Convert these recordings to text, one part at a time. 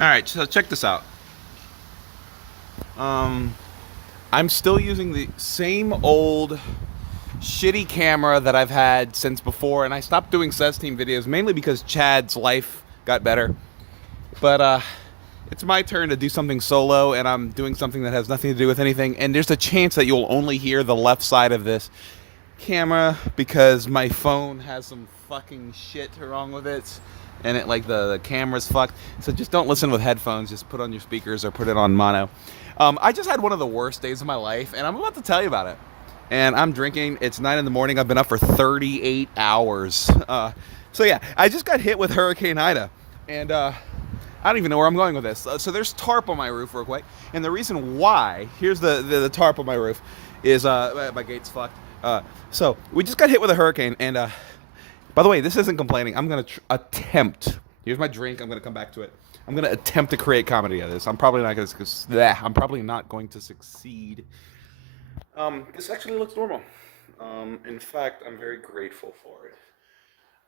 All right, so check this out. Um, I'm still using the same old shitty camera that I've had since before, and I stopped doing SES Team videos mainly because Chad's life got better. But it's my turn to do something solo, and I'm doing something that has nothing to do with anything. And there's a chance that you'll only hear the left side of this camera because my phone has some fucking shit wrong with it, and it like the camera's fucked. So just don't listen with headphones. Just put on your speakers or put it on mono. I just had one of the worst days of my life, and I'm about to tell you about it. And I'm drinking. It's 9 in the morning. I've been up for 38 hours. So yeah, I just got hit with Hurricane Ida, and I don't even know where I'm going with this. So there's tarp on my roof real quick, and the reason why, here's the tarp on my roof, is my gate's fucked. So we just got hit with a hurricane, and by the way, this isn't complaining. I'm gonna attempt. Here's my drink. I'm gonna come back to it. I'm gonna attempt to create comedy out of this. I'm probably not gonna. I'm probably not going to succeed. This actually looks normal. In fact, I'm very grateful for it.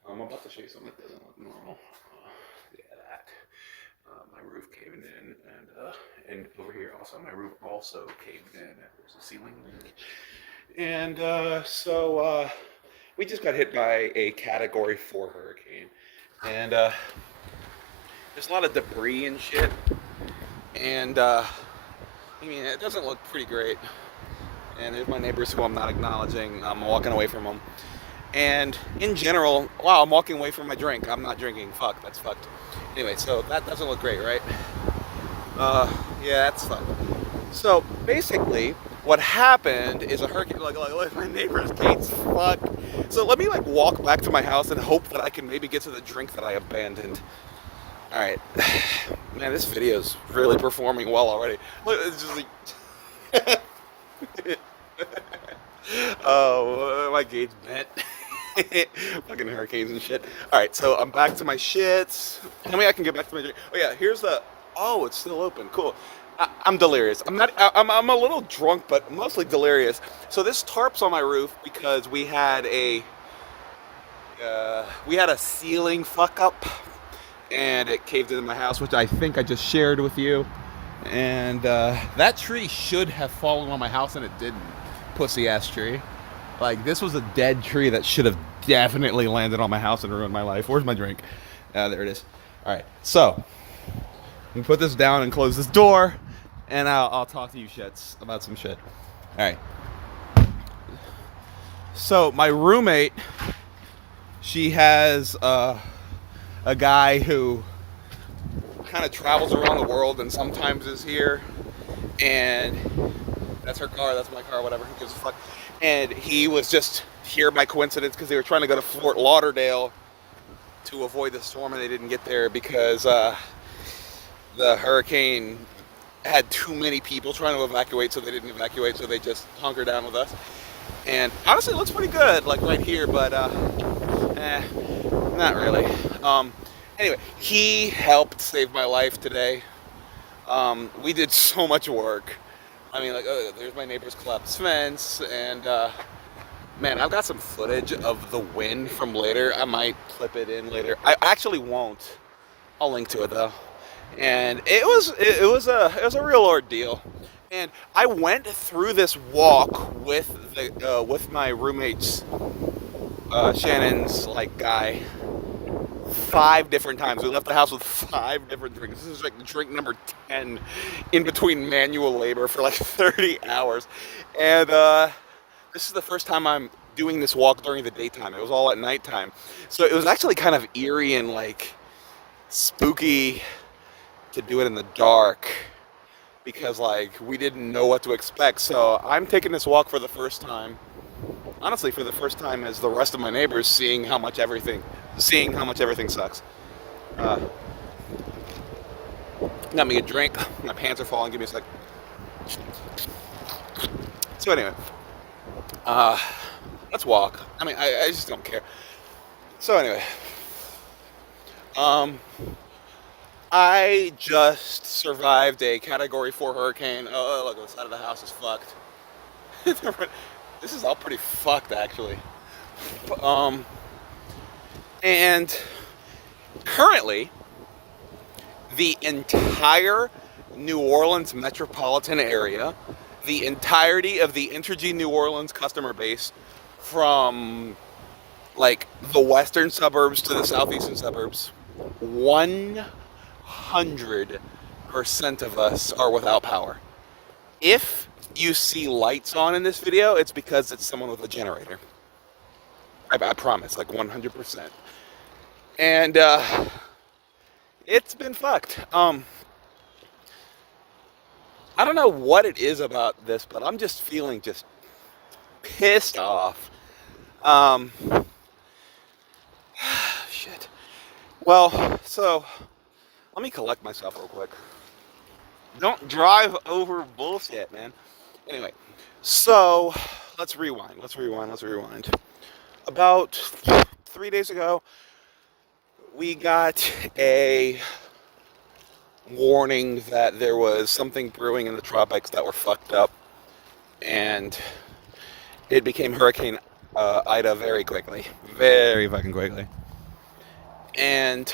I'm about to show you something that doesn't look normal. Yeah, that. My roof caved in, and over here also, my roof also caved in. There's a ceiling leak. And we just got hit by a Category 4 hurricane. And there's a lot of debris and shit. And I mean, it doesn't look pretty great. And there's my neighbors who I'm not acknowledging. I'm walking away from them. And in general, wow, I'm walking away from my drink. I'm not drinking. Fuck, that's fucked. Anyway, so that doesn't look great, right? Yeah, that's fucked. So basically, what happened is a hurricane. Like my neighbor's gate's fucked. So let me like walk back to my house and hope that I can maybe get to the drink that I abandoned. All right, man, this video's really performing well already. Look, it's just like, oh, my gate's bent. Fucking hurricanes and shit. All right, so I'm back to my shits. Tell me I can get back to my drink. Oh yeah, here's the. Oh, it's still open. Cool. I'm delirious. I'm not. I'm a little drunk, but mostly delirious. So this tarp's on my roof because we had a ceiling fuck up, and it caved into my house, which I think I just shared with you. And that tree should have fallen on my house, and it didn't. Pussy ass tree. Like this was a dead tree that should have definitely landed on my house and ruined my life. Where's my drink? There it is. All right, so we put this down and close this door, and I'll talk to you shits about some shit. All right. So my roommate, she has a guy who kind of travels around the world and sometimes is here, and that's her car, that's my car, whatever. Who gives a fuck? And he was just here by coincidence because they were trying to go to Fort Lauderdale to avoid the storm, and they didn't get there because the hurricane had too many people trying to evacuate, so they didn't evacuate, so they just hunkered down with us. And honestly, it looks pretty good, like right here, but not really. Anyway, he helped save my life today. We did so much work. I mean, like, there's my neighbor's collapsed fence, and man, I've got some footage of the wind from later. I might clip it in later. I actually won't. I'll link to it though. And it was a real ordeal. And I went through this walk with my roommate's Shannon's like guy 5 different times. We left the house with 5 different drinks. This is like drink number 10 in between manual labor for like 30 hours. And this is the first time I'm doing this walk during the daytime. It was all at nighttime. So it was actually kind of eerie and like spooky to do it in the dark because like we didn't know what to expect. So I'm taking this walk for the first time. Honestly, for the first time as the rest of my neighbors seeing how much everything sucks. Uh, Got me a drink. My pants are falling. Give me a sec. So anyway, uh, let's walk. I mean, I just don't care. So anyway, um, I just survived a Category 4 hurricane. Oh, look, the side of the house is fucked. This is all pretty fucked, actually. Um, and currently, the entire New Orleans metropolitan area, the entirety of the Entergy New Orleans customer base, from like the western suburbs to the southeastern suburbs, 100% of us are without power. If you see lights on in this video, it's because it's someone with a generator. I promise, like 100%. And it's been fucked. I don't know what it is about this, but I'm just feeling just pissed off. Shit. Well, so let me collect myself real quick. Don't drive over bullshit, man. Anyway, so let's rewind. About 3 days ago, we got a warning that there was something brewing in the tropics that were fucked up, and it became Hurricane Ida very quickly, very fucking quickly. And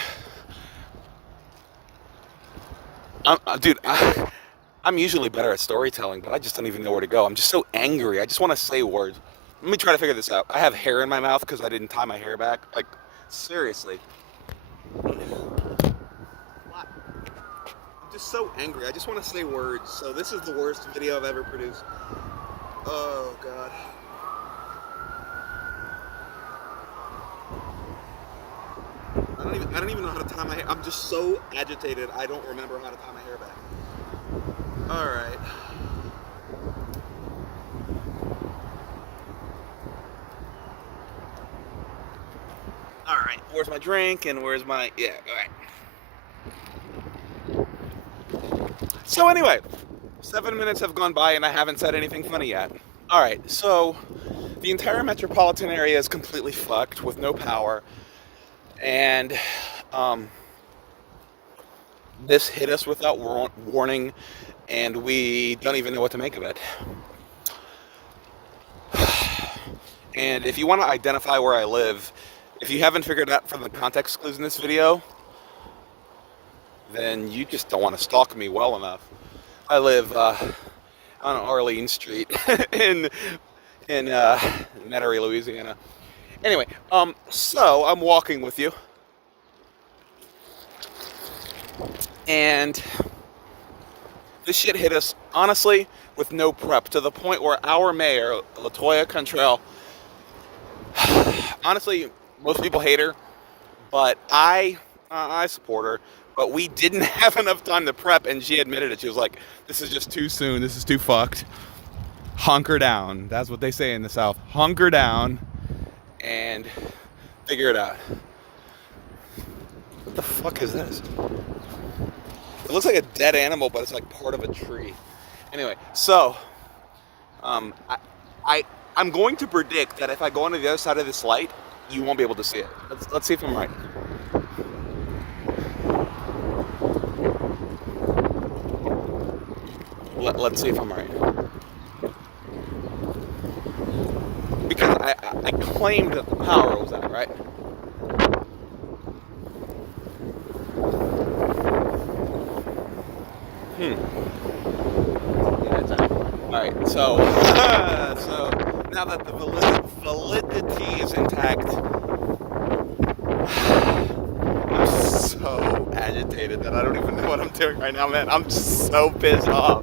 I'm usually better at storytelling, but I just don't even know where to go. I'm just so angry. I just want to say words. Let me try to figure this out. I have hair in my mouth because I didn't tie my hair back. Like, seriously. I'm just so angry. I just want to say words. So this is the worst video I've ever produced. Oh, God. I don't even know how to tie my hair. I'm just so agitated. I don't remember how to tie my hair back. All right. All right. Where's my drink and where's my... Yeah, all right. So anyway, 7 minutes have gone by and I haven't said anything funny yet. All right, so the entire metropolitan area is completely fucked with no power. And this hit us without warning, and we don't even know what to make of it. And if you want to identify where I live, if you haven't figured out from the context clues in this video, then you just don't want to stalk me well enough. I live on Arlene Street in Metairie, Louisiana. Anyway, so I'm walking with you, and this shit hit us, honestly, with no prep, to the point where our mayor, LaToya Cantrell, honestly, most people hate her, but I support her, but we didn't have enough time to prep, and she admitted it. She was like, this is just too soon, this is too fucked. Hunker down. That's what they say in the South. Hunker down and figure it out. What the fuck is this? It looks like a dead animal, but it's like part of a tree. Anyway, so I'm going to predict that if I go onto the other side of this light, you won't be able to see it. Let's see if I'm right. Let's see if I'm right. Because I claimed that the power was out, right? Yeah, it's out. Alright, so so now that the validity is intact, I'm so agitated that I don't even know what I'm doing right now, man. I'm just so pissed off.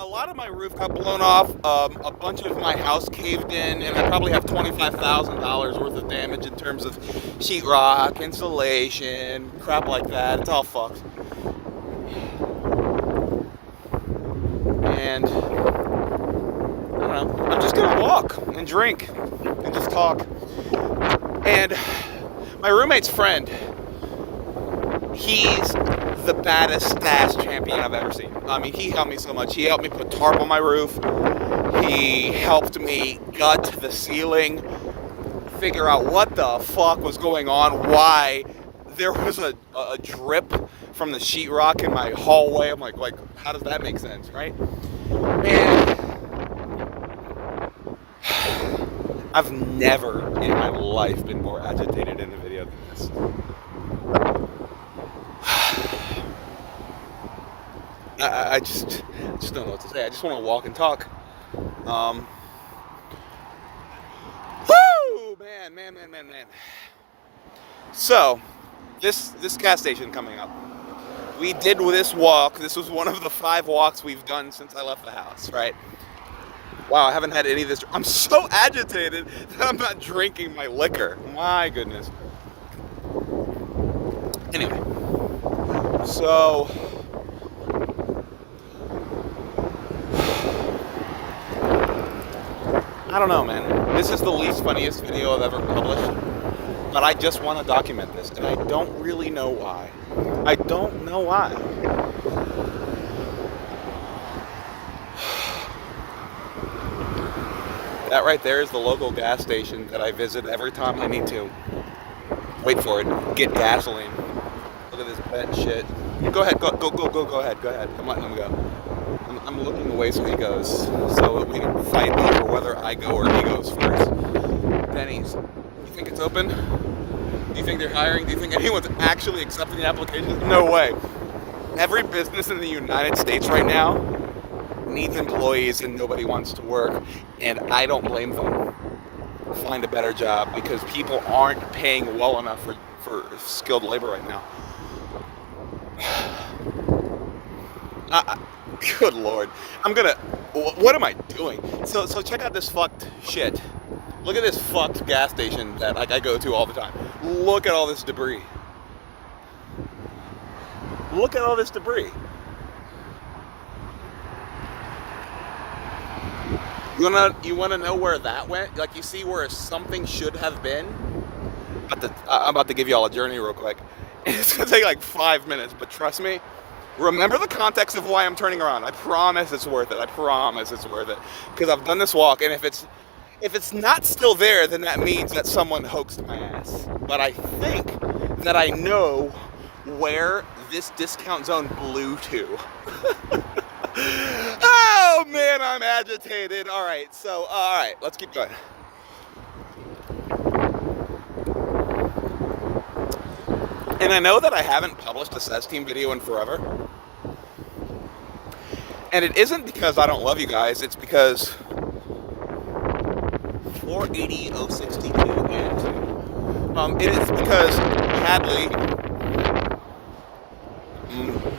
A lot of my roof got blown off, a bunch of my house caved in, and I probably have $25,000 worth of damage in terms of sheetrock, insulation, crap like that. It's all fucked. And I don't know, I'm just gonna walk and drink and just talk. And my roommate's friend, he's the baddest stash champion I've ever seen. I mean, he helped me so much. He helped me put tarp on my roof. He helped me gut the ceiling, figure out what the fuck was going on, why there was a drip from the sheetrock in my hallway. I'm like, how does that make sense, right? And I've never in my life been more agitated in a video than this. I just don't know what to say. I just want to walk and talk. Um, Woo! Man. So, this gas station coming up. We did this walk. This was one of the 5 walks we've done since I left the house, right? Wow, I haven't had any of this. I'm so agitated that I'm not drinking my liquor. My goodness. Anyway, so I don't know, man. This is the least funniest video I've ever published, but I just want to document this, and I don't really know why. I don't know why. That right there is the local gas station that I visit every time I need to. Wait for it. Get gasoline. Look at this bent shit. Go ahead. Go ahead. I'm letting him go. I'm looking away so he goes, so we can fight over whether I go or he goes first. Denny's. You think it's open? Do you think they're hiring? Do you think anyone's actually accepting applications? No way. Every business in the United States right now needs employees and nobody wants to work, and I don't blame them. Find a better job because people aren't paying well enough for skilled labor right now. Good Lord. What am I doing? So check out this fucked shit. Look at this fucked gas station that I go to all the time. Look at all this debris. Look at all this debris. You wanna know where that went? Like, you see where something should have been? I'm about to give you all a journey real quick. It's gonna take like 5 minutes, but trust me, remember the context of why I'm turning around. I promise it's worth it. I promise it's worth it. Because I've done this walk, and if it's not still there, then that means that someone hoaxed my ass. But I think that I know where this discount zone blew to. Oh man, I'm agitated. All right, let's keep going. And I know that I haven't published a SES Team video in forever. And it isn't because I don't love you guys, it's because 480-062 and it is because Hadley,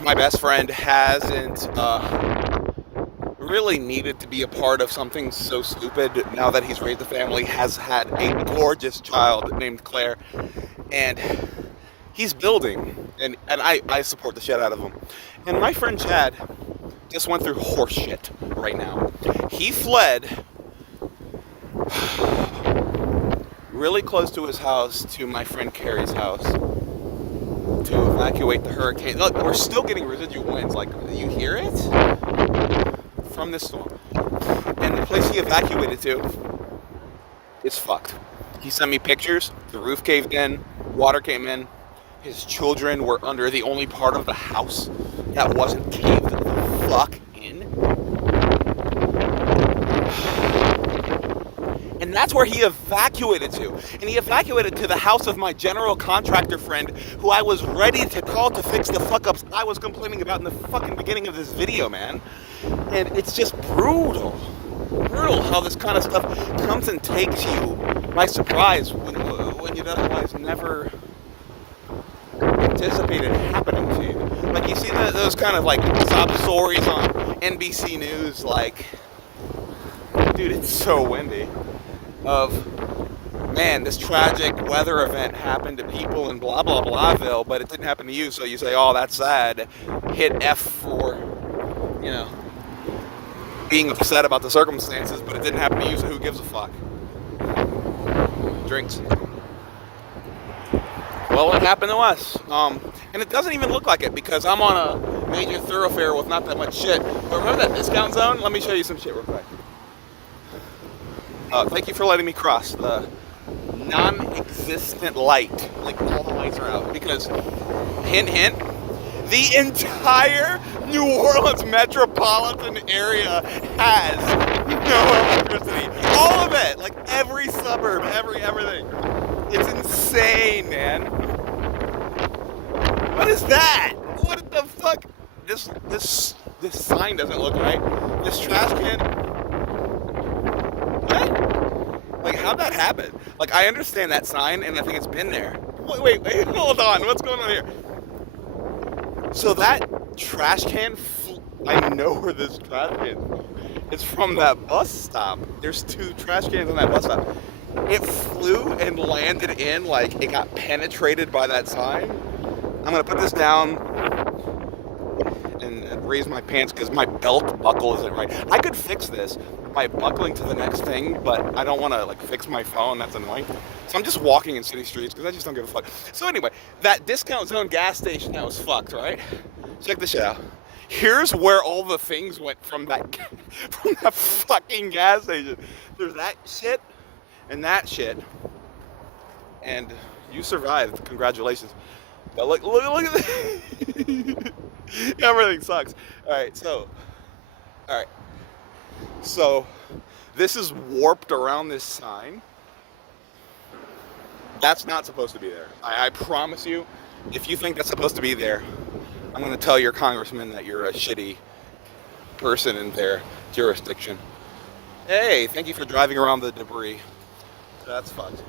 my best friend, hasn't really needed to be a part of something so stupid now that he's raised a family, has had a gorgeous child named Claire, and he's building, and I support the shit out of him. And my friend Chad just went through horse shit right now. He fled really close to his house to my friend Carrie's house to evacuate the hurricane. Look, we're still getting residual winds. Like, you hear it? From this storm. And the place he evacuated to is fucked. He sent me pictures. The roof caved in. Water came in. His children were under the only part of the house that wasn't caved the fuck in. And that's where he evacuated to. And he evacuated to the house of my general contractor friend, who I was ready to call to fix the fuck-ups I was complaining about in the fucking beginning of this video, man. And it's just brutal. Brutal how this kind of stuff comes and takes you by surprise when you'd otherwise never anticipated happening to you. Like, you see those kind of like sob stories on NBC News, like, dude, it's so windy, of, man, this tragic weather event happened to people in blah blah blahville, but it didn't happen to you, so you say, oh, that's sad. Hit F for, you know, being upset about the circumstances, but it didn't happen to you, so who gives a fuck? Drinks. Well, it happened to us. And it doesn't even look like it because I'm on a major thoroughfare with not that much shit. But remember that discount zone? Let me show you some shit real quick. Thank you for letting me cross the non-existent light. Like, all the lights are out. Because, hint, hint, the entire New Orleans metropolitan area has no electricity. All of it. Like, every suburb, everything. It's insane, man. What is that? What the fuck? This This sign doesn't look right. This trash can. What? Like, how'd that happen? Like, I understand that sign, and I think it's been there. Wait, hold on. What's going on here? So that trash can, I know where this trash can is. It's from that bus stop. There's 2 trash cans on that bus stop. It flew and landed in, like, it got penetrated by that sign. I'm gonna put this down and raise my pants because my belt buckle isn't right. I could fix this by buckling to the next thing, but I don't want to like fix my phone. That's annoying. So I'm just walking in city streets because I just don't give a fuck. So anyway, that discount zone gas station that was fucked, right? Check this shit out. Here's where all the things went from that fucking gas station. There's that shit and that shit, and you survived. Congratulations. But look at this. Everything sucks. Alright, so this is warped around this sign. That's not supposed to be there. I promise you, if you think that's supposed to be there, I'm going to tell your congressman that you're a shitty person in their jurisdiction. Hey, thank you for driving around the debris. That's fucked.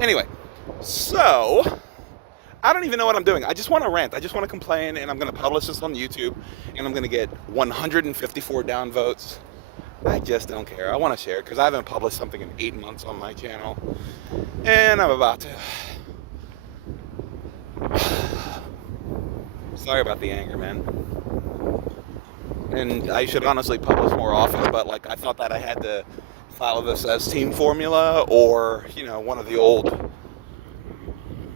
Anyway, so I don't even know what I'm doing. I just want to rant. I just want to complain, and I'm going to publish this on YouTube, and I'm going to get 154 downvotes. I just don't care. I want to share because I haven't published something in 8 months on my channel, and I'm about to. Sorry about the anger, man. And I should honestly publish more often, but like I thought that I had to follow this as team formula or, you know, one of the old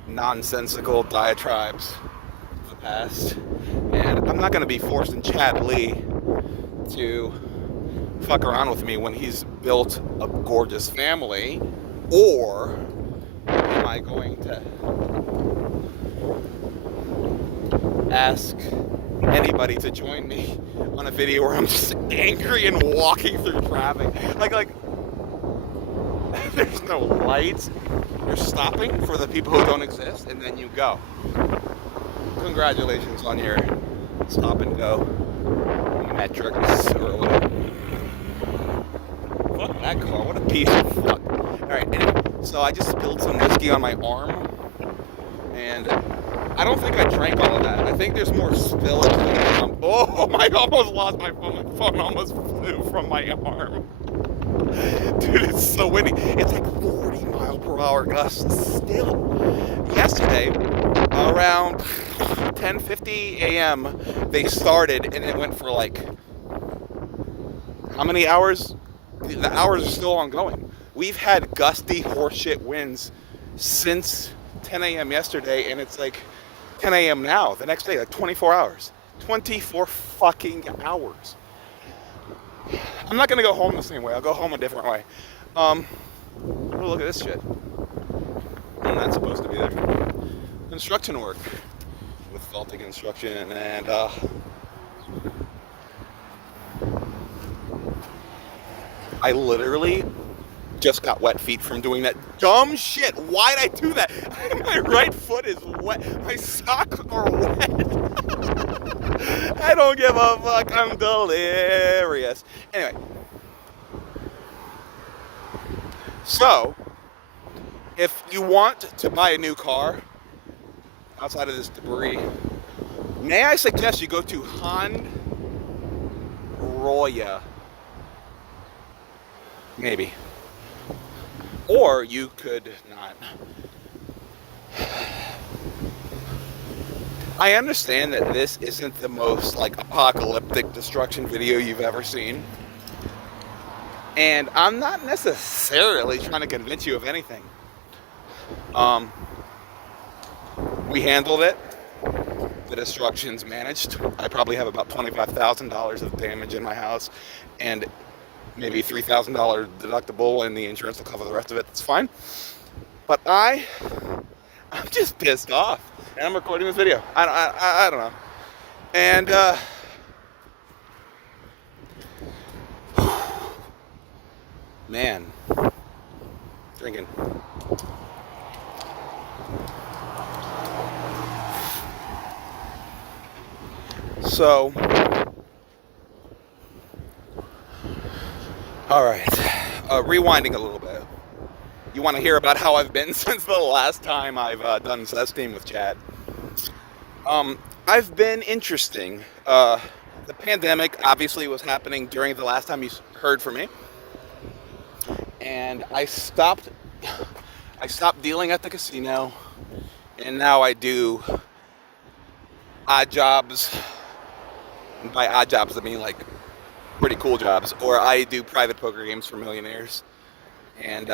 nonsensical diatribes of the past. And I'm not going to be forcing Chad Lee to fuck around with me when he's built a gorgeous family, or am I going to ask anybody to join me on a video where I'm just angry and walking through traffic? Like there's no lights. You're stopping for the people who don't exist, and then you go. Congratulations on your stop and go metrics or whatever. Fuck that car. What a piece of fuck. Alright, anyway, so I just spilled some whiskey on my arm, and I don't think I drank all of that. I think there's more spillage than oh, I almost lost my phone. My phone almost flew from my arm. Dude, it's so windy. It's like 40 mile per hour gusts still. Yesterday, around 10:50 a.m., they started, and it went for like, how many hours? The hours are still ongoing. We've had gusty horseshit winds since 10 a.m. yesterday, and it's like 10 a.m. now, the next day, like 24 hours. 24 fucking hours. I'm not gonna go home the same way. I'll go home a different way. Oh, look at this shit. I'm not supposed to be there. Construction work with faulty construction, and I literally just got wet feet from doing that dumb shit. Why'd I do that? My right foot is wet. My socks are wet. I don't give a fuck. I'm delirious. Anyway. So, if you want to buy a new car outside of this debris, may I suggest you go to Honroya. Maybe. Or you could not. I understand that this isn't the most like apocalyptic destruction video you've ever seen. And I'm not necessarily trying to convince you of anything. We handled it. The destruction's managed. I probably have about $25,000 of damage in my house, and maybe $3,000 deductible, and the insurance will cover the rest of it. It's fine. But I'm just pissed off, and I'm recording this video. I don't know. And man, drinking. So, all right, rewinding a little bit. You want to hear about how I've been since the last time I've done Cess Team with Chad? I've been interesting. The pandemic obviously was happening during the last time you heard from me, and I stopped dealing at the casino, and now I do odd jobs. And by odd jobs, I mean like pretty cool jobs, or I do private poker games for millionaires. And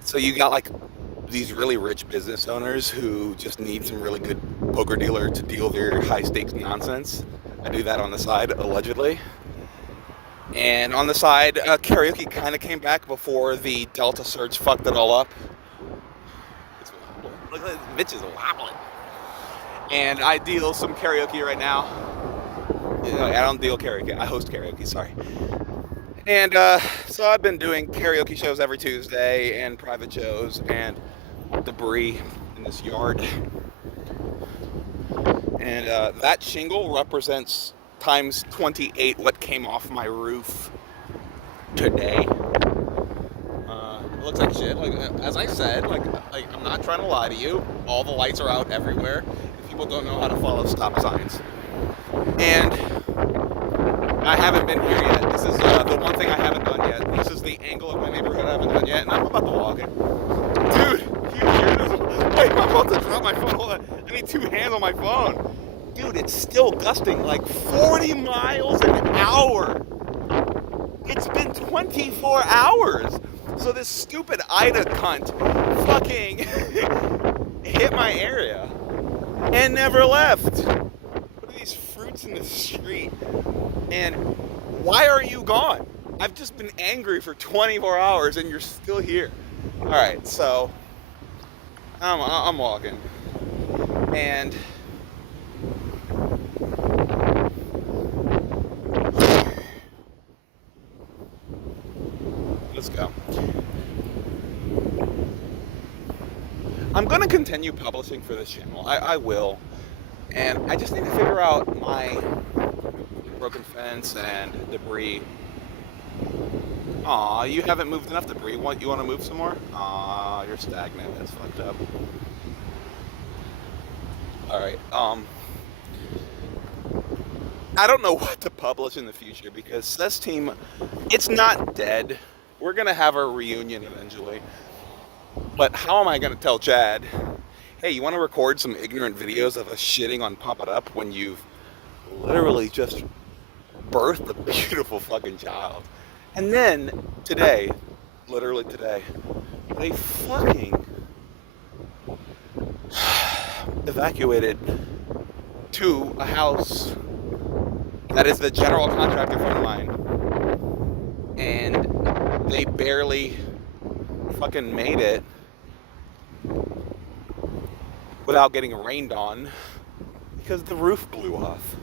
so you got like these really rich business owners who just need some really good poker dealer to deal their high stakes nonsense. I do that on the side, allegedly. And on the side, karaoke kind of came back before the Delta surge fucked it all up. It's wobbling. Look at this bitch is wobbling. And I deal some karaoke right now. I don't deal karaoke, I host karaoke, sorry. And so I've been doing karaoke shows every Tuesday and private shows and debris in this yard. And that shingle represents times 28 what came off my roof today. It looks like shit. Like as I said, like I'm not trying to lie to you. All the lights are out everywhere. People don't know how to follow stop signs. And I haven't been here yet. This is the one thing I haven't done yet. This is the angle of my neighborhood I haven't done yet, and I'm about to walk it. Dude, you hear this? Wait, I'm about to drop my phone. Hold on. I need two hands on my phone. Dude, it's still gusting like 40 miles an hour. It's been 24 hours. So this stupid Ida cunt fucking hit my area and never left. What are these fruits in the street? And why are you gone? I've just been angry for 24 hours and you're still here. All right, so I'm walking, and let's go. I'm going to continue publishing for this channel. I will. And I just need to figure out my broken fence and debris. Aw, you haven't moved enough debris. You want to move some more? Aw, you're stagnant. That's fucked up. Alright, I don't know what to publish in the future because Cess Team, it's not dead. We're going to have a reunion eventually. But how am I going to tell Chad, hey, you want to record some ignorant videos of us shitting on Pump It Up when you've literally just birthed a beautiful fucking child? And then today, literally today, they fucking evacuated to a house that is the general contractor friend of mine. And they barely fucking made it without getting rained on because the roof blew off.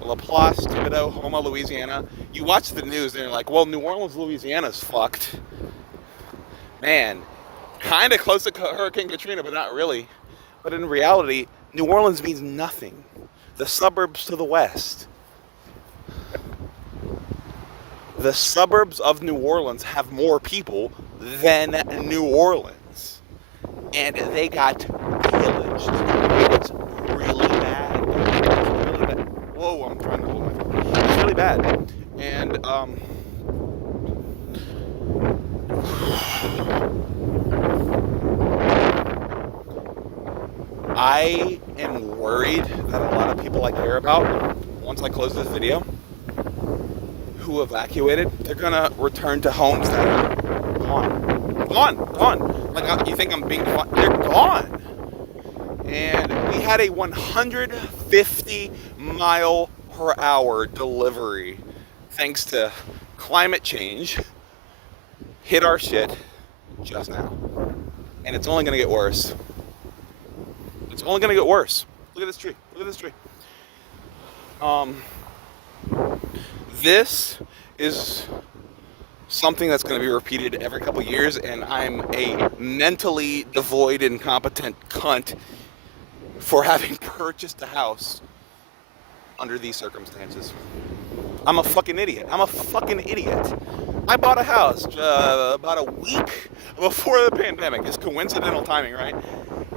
Laplace, Thibodaux, Houma, Louisiana. You watch the news and you're like, well, New Orleans, Louisiana's fucked. Man, kind of close to Hurricane Katrina, but not really. But in reality, New Orleans means nothing. The suburbs to the west. The suburbs of New Orleans have more people than New Orleans. And they got pillaged. It's really bad. It's really bad. Whoa, I'm trying to hold my phone. It's really bad. And, I am worried that a lot of people I care about, once I close this video, who evacuated, they're gonna return to homes that are gone. Like, you think I'm being fun? They're gone. And we had a 150 mile per hour delivery, thanks to climate change, hit our shit just now. And it's only gonna get worse. It's only gonna get worse. Look at this tree. Look at this tree. This is something that's going to be repeated every couple years, and I'm a mentally devoid, incompetent cunt for having purchased a house under these circumstances. I'm a fucking idiot. I bought a house about a week before the pandemic. It's coincidental timing, right?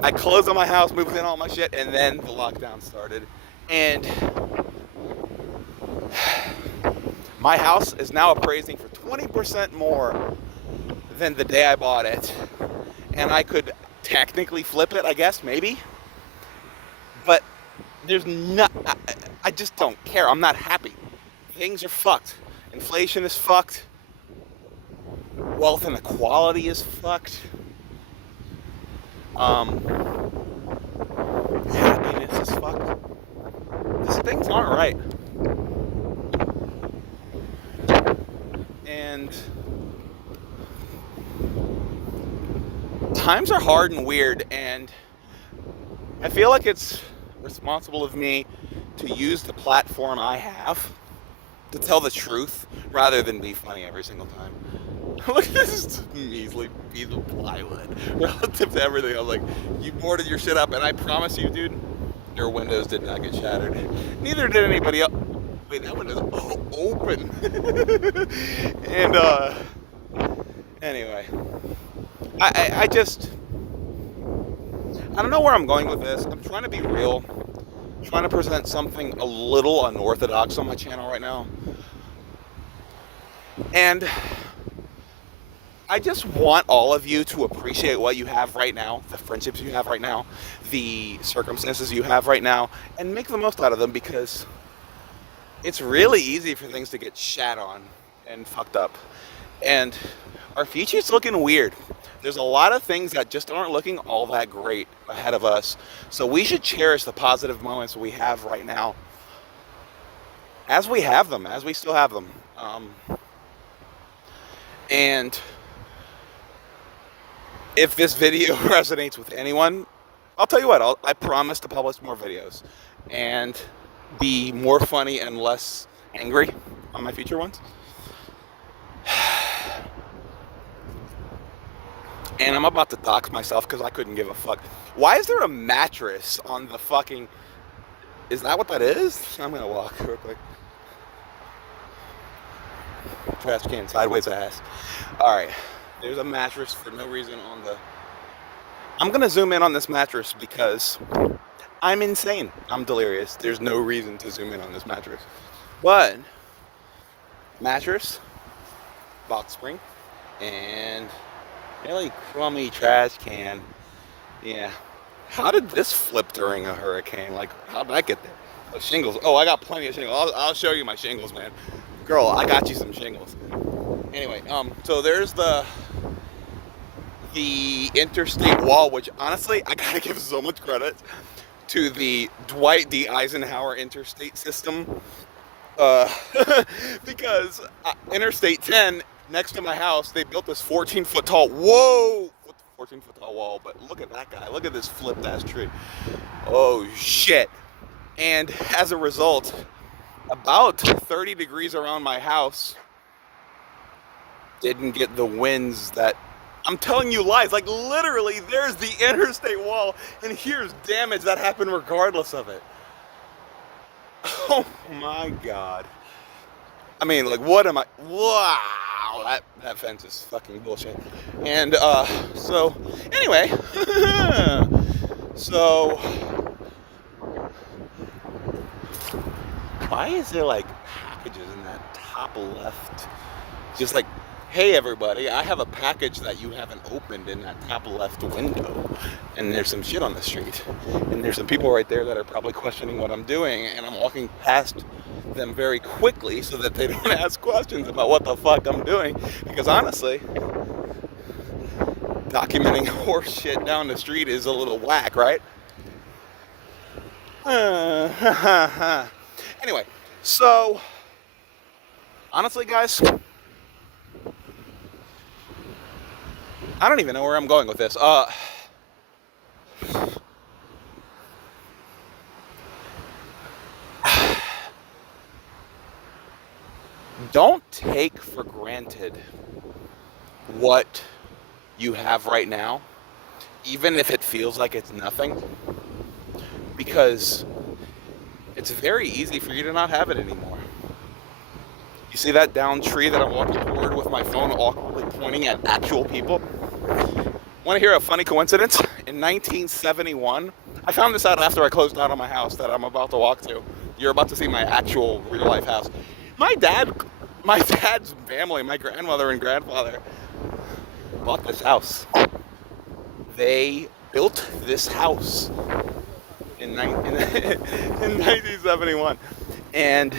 I closed on my house, moved in all my shit, and then the lockdown started. And my house is now appraising for 20% more than the day I bought it. And I could technically flip it, I guess, maybe. But there's not, I just don't care. I'm not happy. Things are fucked. Inflation is fucked. Wealth inequality is fucked. Happiness is fucked. These things aren't right. And times are hard and weird, and I feel like it's responsible of me to use the platform I have to tell the truth rather than be funny every single time. Look at this measly piece of plywood relative to everything. I'm like, you boarded your shit up, and I promise you, dude, your windows did not get shattered. Neither did anybody else. Wait, that window's open. And anyway, I don't know where I'm going with this. I'm trying to be real. I'm trying to present something a little unorthodox on my channel right now. And I just want all of you to appreciate what you have right now, the friendships you have right now, the circumstances you have right now, and make the most out of them, because it's really easy for things to get shat on and fucked up. And our future's looking weird. There's a lot of things that just aren't looking all that great ahead of us. So we should cherish the positive moments we have right now, as we have them, as we still have them. And if this video resonates with anyone, I'll tell you what, I promise to publish more videos and be more funny and less angry on my future ones. And I'm about to dox myself because I couldn't give a fuck. Why is there a mattress on the fucking... Is that what that is? I'm gonna walk real quick. Trash can sideways ass. Alright. There's a mattress for no reason on the... I'm gonna zoom in on this mattress because I'm insane. I'm delirious. There's no reason to zoom in on this mattress. But mattress, box spring, and really crummy trash can. Yeah. How did this flip during a hurricane? Like, how did I get there? Oh, shingles. Oh, I got plenty of shingles. I'll show you my shingles, man. Girl, I got you some shingles. Anyway, so there's the interstate wall, which honestly, I gotta give so much credit to the Dwight D. Eisenhower interstate system. Because Interstate 10, next to my house, they built this 14-foot tall, 14-foot tall wall, but look at that guy. Look at this flipped ass tree. Oh, shit. And as a result, about 30 degrees around my house didn't get the winds that... I'm telling you lies. Like, literally, there's the interstate wall, and here's damage that happened regardless of it. Oh my God. I mean, like, what am I... Wow, that fence is fucking bullshit. And, so, anyway. So, why is there, like, packages in that top left? Just like, hey, everybody, I have a package that you haven't opened in that top left window. And there's some shit on the street. And there's some people right there that are probably questioning what I'm doing. And I'm walking past them very quickly so that they don't ask questions about what the fuck I'm doing. Because honestly, documenting horse shit down the street is a little whack, right? Anyway, so honestly, guys, I don't even know where I'm going with this. Don't take for granted what you have right now, even if it feels like it's nothing. because it's very easy for you to not have it anymore. You see that down tree that I'm walking toward with my phone awkwardly pointing at actual people? Want to hear a funny coincidence? In 1971, I found this out after I closed out on my house that I'm about to walk to. You're about to see my actual real life house. My dad's family, my grandmother and grandfather bought this house. They built this house in 1971. And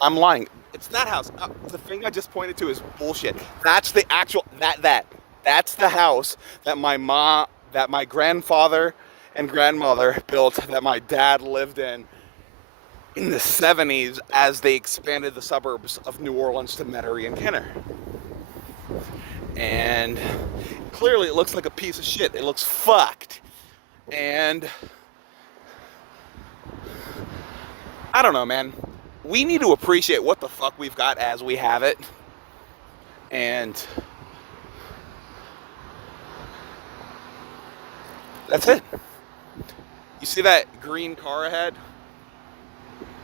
I'm lying. It's that house. The thing I just pointed to is bullshit. That's the actual that's the house that my grandfather and grandmother built, that my dad lived in the 70s as they expanded the suburbs of New Orleans to Metairie and Kenner. And clearly it looks like a piece of shit. It looks fucked. And I don't know, man. We need to appreciate what the fuck we've got as we have it. And that's it. You see that green car ahead?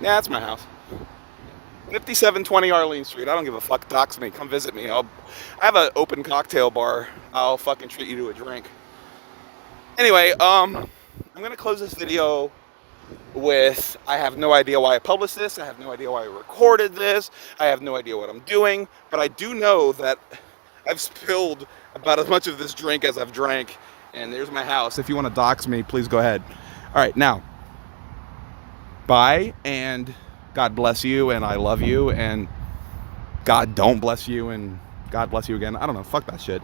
Yeah, that's my house. 5720 Arlene Street. I don't give a fuck. Dox me. Come visit me. I have an open cocktail bar. I'll fucking treat you to a drink. Anyway, I'm gonna close this video with, I have no idea why I published this. I have no idea why I recorded this. I have no idea what I'm doing. But I do know that I've spilled about as much of this drink as I've drank. And there's my house. If you want to dox me, please go ahead. All right, now, bye, and God bless you, and I love you, and God don't bless you, and God bless you again. I don't know. Fuck that shit.